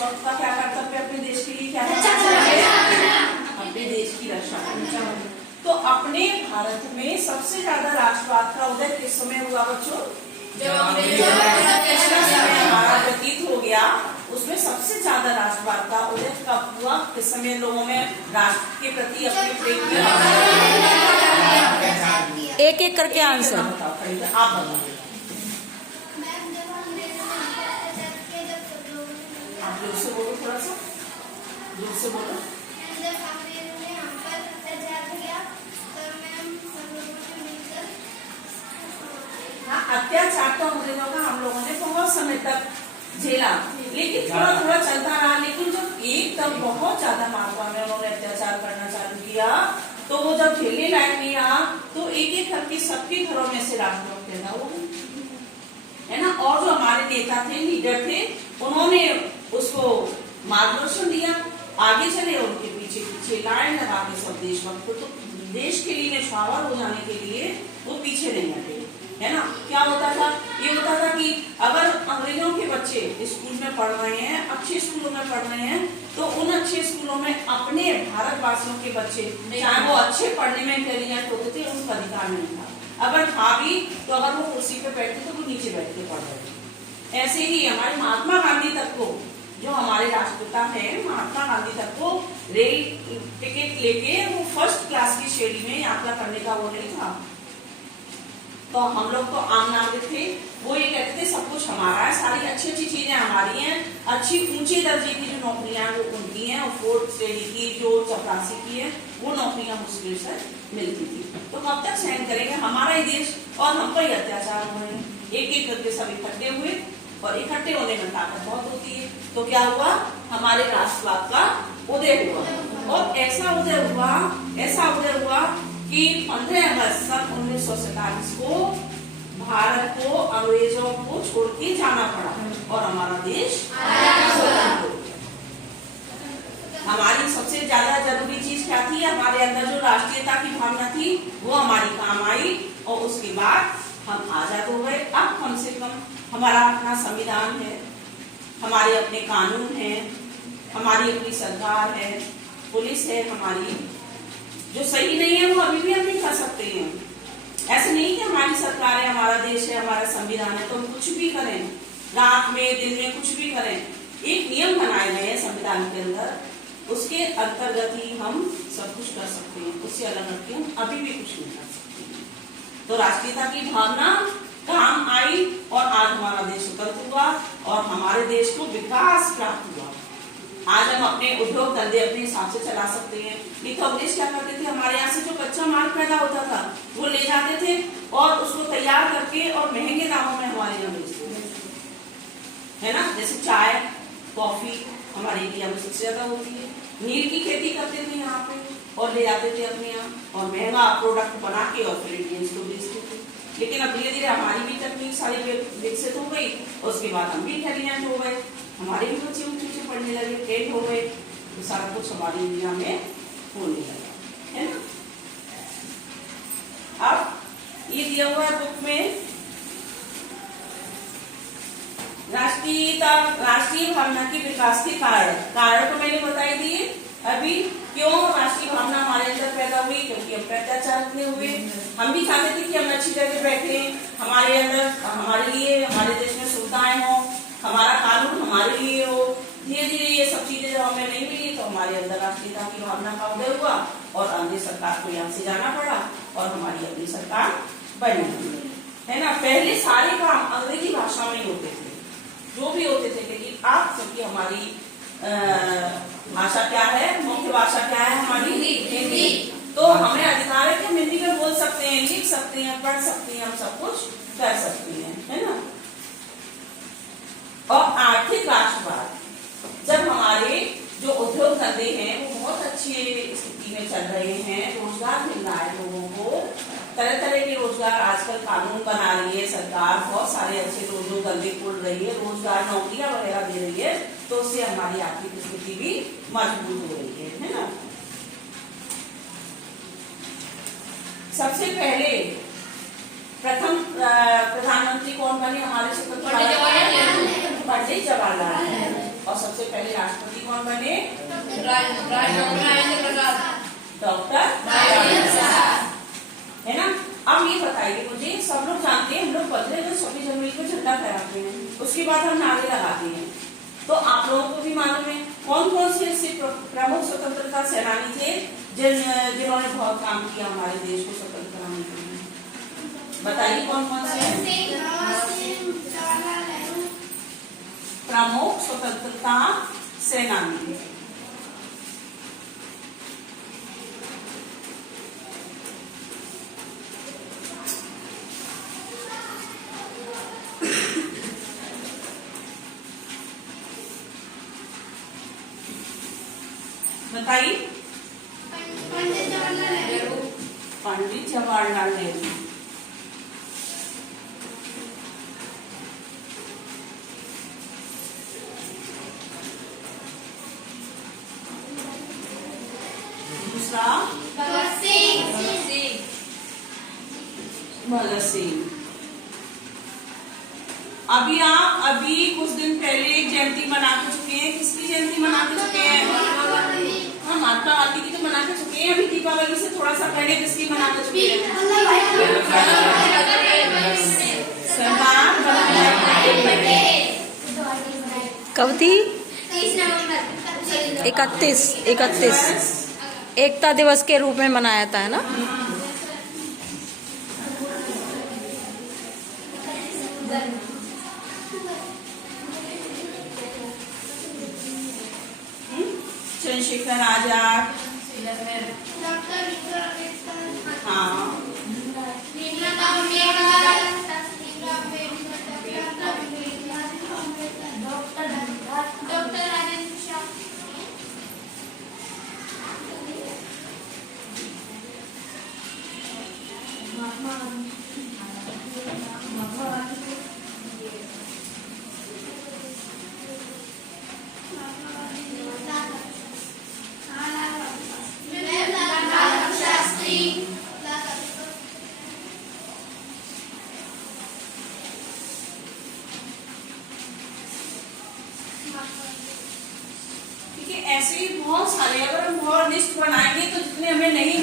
वक्त का क्या कर्तव्य, अपने देश के लिए क्या करना चाहिए, अपने देश की रक्षा करनी चाहिए। तो अपने भारत में सबसे ज्यादा राष्ट्रवाद का उदय किस समय हुआ बच्चों? हमारा व्यतीत हो गया, उसमें सबसे ज्यादा राष्ट्रवाद का उदय कब हुआ, किस समय लोगों में राष्ट्र के प्रति अपने प्रेम की एक एक करके आंसर आप बताओ। आप जोर से बोलो, थोड़ा सा जोर से बोलो। हाँ, अत्याचार तो अंग्रेजों का हम लोगों ने बहुत समय तक झेला, लेकिन थोड़ा थोड़ा चलता रहा। लेकिन जब एकदम बहुत ज्यादा मात्रा में उन्होंने अत्याचार करना चालू किया, तो वो जब झेलने लायक नहीं रहा, तो एक एक करके सबके घरों में से राष्ट्रपति पैदा हो गए, है ना। और जो हमारे नेता थे, लीडर थे, उन्होंने उसको मार्गदर्शन दिया, आगे चले, उनके पीछे पीछे लाइन लगा के सब देशभक्त को, तो देश के लिए न्यौछावर हो जाने के लिए वो पीछे नहीं हटे, है ना। क्या होता था, ये होता था कि अगर अंग्रेजों के बच्चे स्कूल में पढ़ रहे हैं, अच्छे स्कूलों में पढ़ रहे हैं, तो उन अच्छे स्कूलों में अपने भारतवासियों के बच्चे, चाहे वो अच्छे पढ़ने में इंटेलिजेंट होते थे, उनका अधिकार नहीं था। अगर था भी तो अगर वो कुर्सी पे बैठते तो वो नीचे बैठ के पढ़ रहे थे। ऐसे ही हमारे महात्मा गांधी तक को, जो हमारे राष्ट्रपिता हैं, महात्मा गांधी तक को रेल टिकट लेके वो फर्स्ट क्लास की श्रेणी में यात्रा करने का वो नहीं था। तो हम लोग तो आम नागरिक थे, वो ये कहते थे सब कुछ हमारा है, सारी अच्छी अच्छी चीजें हमारी हैं, अच्छी ऊंचे दर्जे की जो नौकरियां वो उनकी हैं, और फोर्थ श्रेणी की जो चपरासी की है वो नौकरियां मुश्किल से मिलती थी। तो कब तक सहन करेंगे, हमारा ही देश और हम पर ही अत्याचार हो रहे हैं। एक एक करके सब इकट्ठे हुए, और इकट्ठे होने में ताकत बहुत होती है। तो क्या हुआ, हमारे राष्ट्रवाद का उदय हुआ, और ऐसा उदय हुआ कि 15 अगस्त सन 1947 को भारत को अंग्रेजों को छोड़ के जाना पड़ा, और हमारा देश हमारी सबसे ज्यादा जरूरी चीज क्या थी, हमारे अंदर जो राष्ट्रीयता की भावना थी वो हमारी काम आई, और उसके बाद हम आजाद हो गए। अब कम से कम हमारा अपना संविधान है, हमारे अपने कानून हैं, हमारी अपनी सरकार है, पुलिस है हमारी। जो सही नहीं है वो अभी भी हम नहीं कर सकते हैं। ऐसे नहीं कि हमारी सरकार है, हमारा देश है, हमारा संविधान है तो हम कुछ भी करें, रात में दिन में कुछ भी करें। एक नियम बनाए गए हैं संविधान के अंदर, उसके अंतर्गत ही हम सब कुछ कर सकते हैं, उससे अलग हटके हम अभी भी कुछ नहीं कर सकते। तो राष्ट्रीयता की भावना काम आई, और आज हमारा देश स्वतंत्र हुआ, और हमारे देश को विकास प्राप्त हुआ। आज हम अपने उद्योग धंधे अपने हिसाब से चला सकते हैं। नहीं तो अंग्रेज क्या करते थे, हमारे यहाँ से जो कच्चा माल पैदा होता था वो ले जाते थे, और उसको तैयार करके और महंगे दामों में हमारे यहाँ बेचते थे, है ना। जैसे चाय, कॉफी हमारे इंडिया में सबसे ज्यादा होती है। नील की खेती करते थे यहाँ पे, और ले जाते थे अपने यहाँ, और महंगा प्रोडक्ट बना के और फिर इंडियंस को बेचते थे। लेकिन अब धीरे धीरे हमारी भी तकनीक सारी विकसित हो गई, उसके बाद हम भी इंटेलिजेंट हो गए, हमारे भी बच्चे ऊंचे पढ़ने लगे, ट्रेन हो गए, तो सारा कुछ हमारी इंडिया में होने लगा, है ना। अब ये दिया हुआ है बुक में, राष्ट्रीय भावना की विकास के कारण तो मैंने बताई दिए। अभी क्यों राष्ट्रीय भावना हमारे अंदर पैदा हुई, क्योंकि हम अत्याचार इतने हुए। हम भी चाहते थे कि हम अच्छी जगह बैठे, हमारे अंदर हमारे लिए हमारे देश में सुविधाएं हो, हमारा कानून हमारे लिए हो। धीरे धीरे ये सब चीजें जब हमें नहीं मिली, तो हमारे अंदर राष्ट्रीयता की भावना का उदय हुआ, और अंग्रेज सरकार को यहाँ से जाना पड़ा, और हमारी अपनी सरकार बनी, है ना। पहले सारे काम अंग्रेजी भाषा में होते थे, जो भी होते थे, लेकिन आज क्योंकि हमारी भाषा क्या है, मुख्य भाषा क्या है हमारी हिंदी, तो हमें अधिकार है कि हम हिंदी में बोल सकते हैं, लिख सकते हैं, पढ़ सकते हैं, हम सब कुछ कर सकते हैं, है ना। और आर्थिक राष्ट्रवाद, जब हमारे जो उद्योग धंधे हैं वो बहुत अच्छी स्थिति में चल रहे हैं, रोजगार मिल रहा है लोगों को, तरह तरह के रोजगार आजकल कानून बना रही है सरकार, बहुत सारे अच्छे उद्योग धंधे खोल रही है, रोजगार नौकरियां वगैरह दे रही है, तो उससे हमारी आर्थिक स्थिति भी मजबूत हो रही है ना। सबसे पहले प्रथम प्रधानमंत्री कौन बने हमारे स्वतंत्र, पंडित जवाहरलाल नेहरू। और सबसे पहले राष्ट्रपति कौन बने? डॉक्टर है ना। अब ये बताइए मुझे, सब लोग जानते हैं हम लोग 15 को झंडा फहराते हैं, उसके बाद हम नारे लगाते हैं, तो आप लोगों को भी मालूम है कौन कौन से ऐसे प्रमुख स्वतंत्रता सेनानी थे जिन्होंने बहुत काम किया हमारे देश को स्वतंत्र कराने के लिए? बताइए कौन कौन से प्रमुख स्वतंत्रता सेनानी? बताइए। पंडित जवाहरलाल नेहरू। दूसरा भगत सिंह। अभी कुछ दिन पहले एक जयंती मना के चुके हैं, किसकी जयंती मना के चुके हैं? हाँ, महात्मा गांधी की तो मना के चुके हैं। अभी दीपावली से थोड़ा सा पहले किसकी मना के चुके हैं? सरदार वल्लभ भाई पटेल। कब थी? 31 एकता दिवस के रूप में मनाया था, है ना? चंद्रशेखर आजाद। हाँ, ऐसे ही बहुत सारे, अगर हम बहुत लिस्ट बनाएंगे तो जितने हमें नहीं